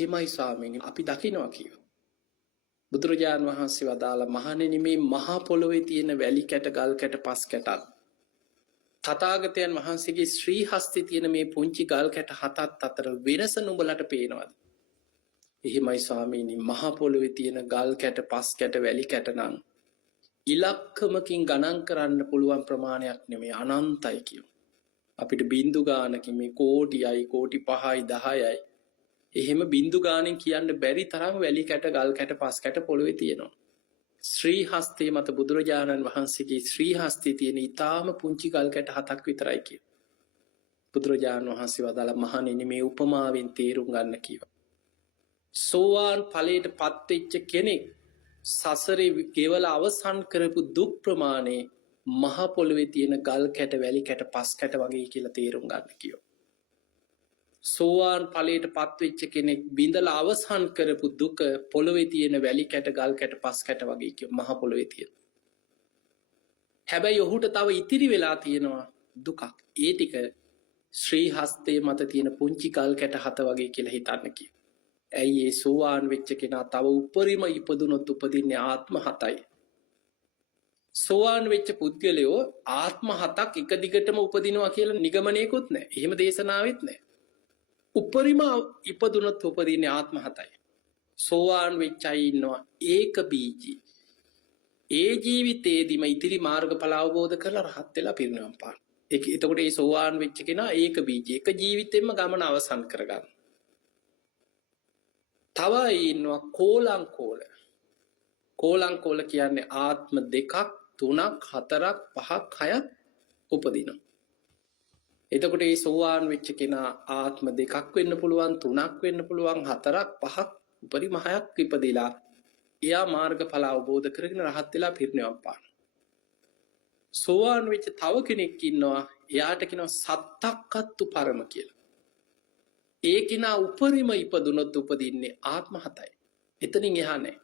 එහෙමයි ස්වාමීනි අපි දකිනවා කියව. බුදුරජාණන් වහන්සේ වදාළ මහණෙනි මේ මහා පොළොවේ තියෙන වැලි කැට ගල් කැට පස් කැටක් තථාගතයන් වහන්සේගේ ශ්‍රී හස්තේ තියෙන මේ පුංචි ගල් කැට හතත් අතර වෙනස නුඹලට පේනවද? එහෙමයි ස්වාමීනි මහා පොළොවේ තියෙන ගල් කැට පස් කැට වැලි කැට නම් ඉලක්කමකින් ගණන් කරන්න පුළුවන් ප්‍රමාණයක් නෙමෙයි අනන්තයි කියව. අපිට බින්දු ගානකින් මේ කෝටියයි කෝටි 5යි 10යි එහෙම බින්දු ගානෙන් කියන්න බැරි තරම් වැලි කැට ගල් කැට පස් කැට පොළොවේ තියෙනවා. ශ්‍රී හස්තේ මත බුදුරජාණන් වහන්සේගේ ශ්‍රී හස්තේ තියෙන ඊටාම පුංචි ගල් කැට හතක් විතරයි කියව. බුදුරජාණන් වහන්සේ වදාළ මහණෙනි මේ උපමාවෙන් තේරුම් ගන්න කිව්වා. සෝවාන් ඵලයට පත්වෙච්ච කෙනෙක් සසරේ ගෙවල අවසන් කරපු දුක් ප්‍රමාණය මහ පොළොවේ තියෙන ගල් කැට වැලි කැට පස් කැට වගේ කියලා තේරුම් ගන්න කිව්වා. සෝවාන් ඵලයට පත්වෙච්ච කෙනෙක් බිඳලා අවසන් කරපු දුක පොළොවේ තියෙන වැලි කැට ගල් කැට පස් කැට වගේ කිව්වා මහ පොළොවේ තියෙන. හැබැයි ඔහුට තව ඉතිරි වෙලා තියෙනවා දුකක්. ඒ ටික ශ්‍රී හස්තේ මත තියෙන පුංචි ගල් කැට හත වගේ කියලා හිතන්න කිව්වා. ඇයි ඒ සෝවාන් වෙච්ච කෙනා තව උපරිම ඉපදුනොත් උපදින්නේ ආත්ම 7යි. සෝවාන් වෙච්ච පුද්ගලයෝ ආත්ම 7ක් එක දිගටම උපදිනවා කියලා නිගමනයකුත් නැහැ. එහෙම දේශනාවෙත් නැහැ. උපරිම ඉපදුනොත් උපදින්නේ ආත්ම 7යි. සෝවාන් වෙච්ච අය ඉන්නවා ඒක බීජී. ඒ ජීවිතේදීම ඉතිරි මාර්ගඵල අවබෝධ කරලා රහත් වෙලා පිරිනිවන් පාන. එතකොට මේ සෝවාන් වෙච්ච කෙනා ඒක බීජී. එක ජීවිතෙම ගමන අවසන් කරගන්න. තව ඉන්නවා කෝලංකෝල. කෝලංකෝල කියන්නේ ආත්ම 2ක් 3ක් 4ක් 5ක් 6ක් උපදිනවා. එතකොට මේ සෝවාන් වෙච්ච කෙනා ආත්ම 2ක් වෙන්න පුළුවන් 3ක් වෙන්න පුළුවන් 4ක් 5ක් උපරිම 6ක් ඉපදිලා එයා මාර්ගඵල අවබෝධ කරගෙන රහත් වෙලා පිරිනිවන් පාන. සෝවාන් වෙච්ච තව කෙනෙක් ඉන්නවා එයාට කියනවා සත්තක්කත්තු පරම කියලා. ඒ කෙනා උපරිම ඉපදුනොත් උපදින්නේ ආත්ම 7යි. එතනින් එහා නැහැ.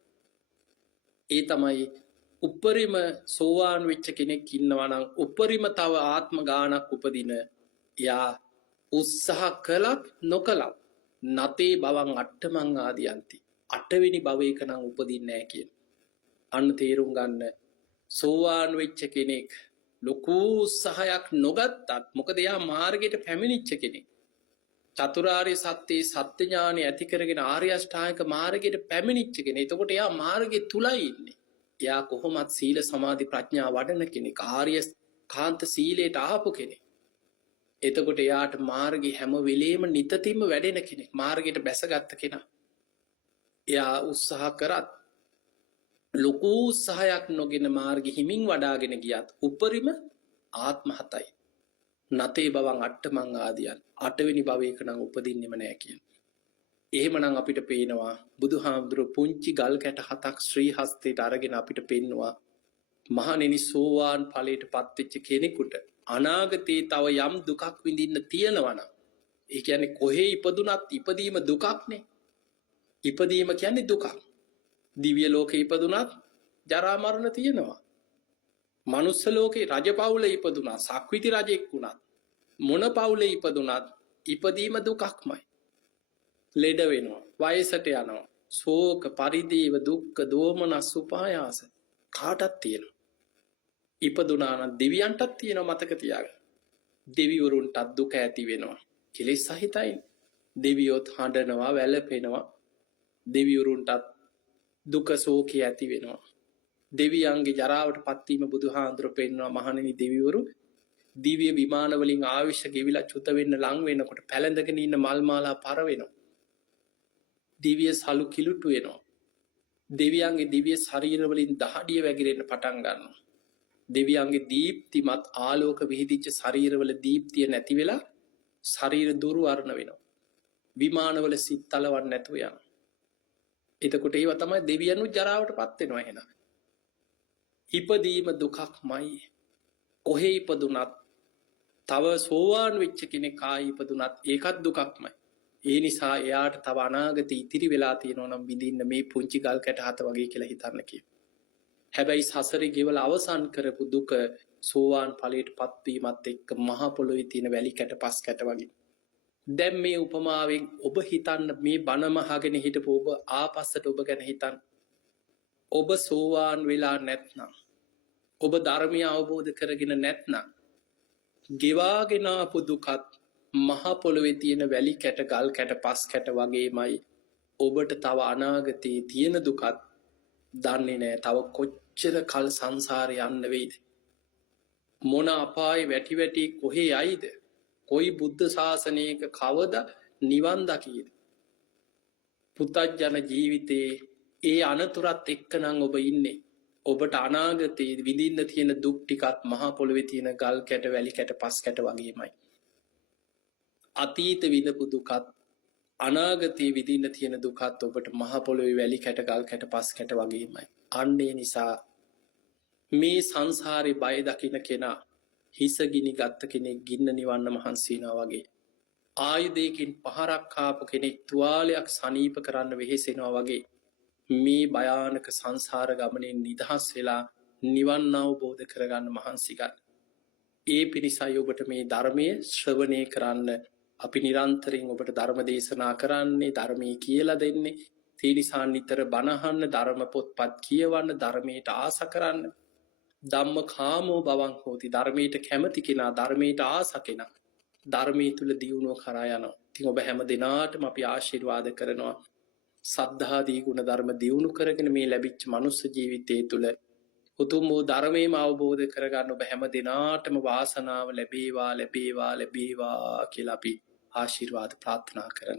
ඒ තමයි උපරිම සෝවාන් වෙච්ච කෙනෙක් ඉන්නවා නම් උපරිම තව ආත්ම ගානක් උපදින එයා උත්සාහ කළත් නොකළත් නතේ බවං අට්ඨමං ආදියන්ති. 8 වෙනි භවයක නම් උපදින්නේ නැහැ කියන. අන්න තේරුම් ගන්න සෝවාන් වෙච්ච කෙනෙක් ලොකු උත්සාහයක් නොගත්තත් මොකද එයා මාර්ගයට පැමිණිච්ච කෙනෙක්. චතුරාර්ය සත්‍යයේ සත්‍ය ඥානෙ ඇති කරගෙන ආර්ය අෂ්ටාංගික මාර්ගයට පැමිණිච්ච කෙනෙක්. එතකොට එයා මාර්ගයේ තුලයි ඉන්නේ. එයා කොහොමත් සීල සමාධි ප්‍රඥා වඩන කෙනෙක්. ආර්ය කාන්ත සීලයට ආපු කෙනෙක්. එතකොට එයාට මාර්ගය හැම වෙලේම නිතින්ම වැඩෙන කෙනෙක්. මාර්ගයට බැසගත්ත කෙනා. එයා උත්සාහ කරත් ලොකු උත්සාහයක් නොගෙන මාර්ගය හිමින් වඩාගෙන ගියත් උපරිම ආත්ම 7යි. නතේ බවං අට්ඨමං ආදියන් 8 වෙනි භවයක නම් උපදින්නෙම නැහැ කියන. එහෙමනම් අපිට පේනවා බුදුහාමුදුරුවෝ පුංචි ගල් කැට 7ක් ශ්‍රී හස්තයට අරගෙන අපිට පෙන්නවා මහණෙනි සෝවාන් ඵලයට පත්වෙච්ච කෙනෙකුට අනාගතේ තව යම් දුකක් විඳින්න තියෙනවා නම් ඒ කියන්නේ කොහේ ඉපදුනත් ඉපදීම දුකක්නේ. ඉපදීම කියන්නේ දුකක්. දිව්‍ය ලෝකේ ඉපදුනත් ජරා මරණ තියෙනවා. මනුස්ස ලෝකේ රජපෞලේ ඉපදුනා සක්විති රජෙක් වුණත් මොන පවුලේ ඉපදුනත් ඉපදීම දුකක්මයි. ලෙඩ වෙනවා වයසට යනවා ශෝක පරිදේව දුක්ඛ දෝමනස් උපායාස කාටත් තියෙනවා. ඉපදුනා නම් දෙවියන්ටත් තියෙනවා මතක තියාගන්න. දෙවිවරුන්ටත් දුක ඇති වෙනවා. කෙලෙස් සහිතයි. දෙවියොත් හඬනවා වැළපෙනවා. දෙවිවරුන්ටත් දුක ශෝකය ඇති වෙනවා. දෙවියන්ගේ ජරාවට පත්වීම බුදුහාඳුරෝ පෙන්වනවා මහණෙනි දෙවිවරු දිව්‍ය විමාන වලින් ආවිෂ ගෙවිලා චුත වෙන්න ලං වෙනකොට පැලඳගෙන ඉන්න මල් මාලා පර වෙනවා. දිව්‍ය සලු කිලුටු වෙනවා. දෙවියන්ගේ දිව්‍ය ශරීර වලින් දහඩිය වැగిරෙන්න පටන් ගන්නවා. දෙවියන්ගේ දීප්තිමත් ආලෝක විහිදිච්ච ශරීරවල දීප්තිය නැති වෙලා ශරීර දුර්වර්ණ වෙනවා. විමානවල සිත් තලවන්න නැතුව යනවා. එතකොට ඒව තමයි දෙවියන්ු ජරාවට පත් වෙනවා එහෙනම්. ඉපදීම දුකක්මයි. කොහේ ඉපදුනත් තව සෝවාන් වෙච්ච කෙනෙක් ආයි ඉපදුනත් ඒකත් දුකක්මයි. ඒ නිසා එයාට තව අනාගතේ ඉතිරි වෙලා තියෙනවා නම් විඳින්න මේ පුංචි ගල් කැට හත වගේ කියලා හිතන්න කියනවා. හැබැයි සසරේ ගෙවල අවසන් කරපු දුක සෝවාන් ඵලයට පත්වීමත් එක්ක මහ පොළොවේ තියෙන වැලි කැට පස් කැට වගේ. දැන් මේ උපමාවෙන් ඔබ හිතන්න මේ බණ අහගෙන හිටපු ඔබ ආපස්සට ඔබ ගැන හිතන්න. ඔබ සෝවාන් වෙලා නැත්නම්, ඔබ ධර්මය අවබෝධ කරගෙන නැත්නම්, ගෙවාගෙන ආපු දුකත් මහ පොළොවේ තියෙන වැලි කැට, ගල් කැට, පස් කැට වගේමයි ඔබට තව අනාගතයේ තියෙන දුකත් දන්නේ නෑ. තව කොච්චර කල් සංසාරේ යන්න වෙයිද? මොන අපායේ වැටි වැටි කොහේ යයිද? කොයි බුද්ධ ශාසනයක කවද නිවන් දකීද? පුතත්ජන ජීවිතේ ඒ අනතුරත් එක්කනම් ඔබ ඉන්නේ. ඔබට අනාගතයේ විඳින්න තියෙන දුක් ටිකත් මහ පොළොවේ තියෙන ගල් කැට, වැලි කැට, පස් කැට වගේමයි. අතීත විඳපු දුකත් අනාගතයේ විඳින්න තියෙන දුකත් ඔබට මහ පොළොවේ වැලි කැට, ගල් කැට, පස් කැට වගේමයි. අන්න ඒ නිසා මේ සංසාරේ බය දකින්න කෙනා හිස ගිනි ගත්ත කෙනෙක් ගින්න නිවන්න මහන්සි වෙනවා වගේ. ආයුධයකින් පහරක් කාපු කෙනෙක් තුවාලයක් සනීප කරන්න වෙහෙසෙනවා වගේ. මේ භයානක සංසාර ගමනෙන් නිදහස් වෙලා නිවන් අවබෝධ කරගන්න මහන්සි ගන්න. ඒ පිණිසයි ඔබට මේ ධර්මය ශ්‍රවණය කරන්න අපි නිරන්තරයෙන් ඔබට ධර්ම දේශනා කරන්නේ, ධර්මයේ කියලා දෙන්නේ. ඒ නිසා නිතර බණ අහන්න, ධර්ම පොත්පත් කියවන්න, ධර්මයට ආස කරන්න. ධම්ම කාමෝ භවං හෝති. ධර්මයට කැමති කෙනා, ධර්මයට ආස කෙනා ධර්මයේ තුල දියුණුව කරා යනවා. ඉතින් ඔබ හැම දිනාටම අපි ආශිර්වාද කරනවා. සද්ධාදී ගුණ ධර්ම දියුණු කරගෙන මේ ලැබිච්ච මනුස්ස ජීවිතය තුළ උතුම් වූ ධර්මයම අවබෝධ කරගන්න ඔබ හැම දිනාටම වාසනාව ලැබේවා, ලැබේවා, ලැබේවා කියලා අපි ආශිර්වාද ප්‍රාර්ථනා කරනවා.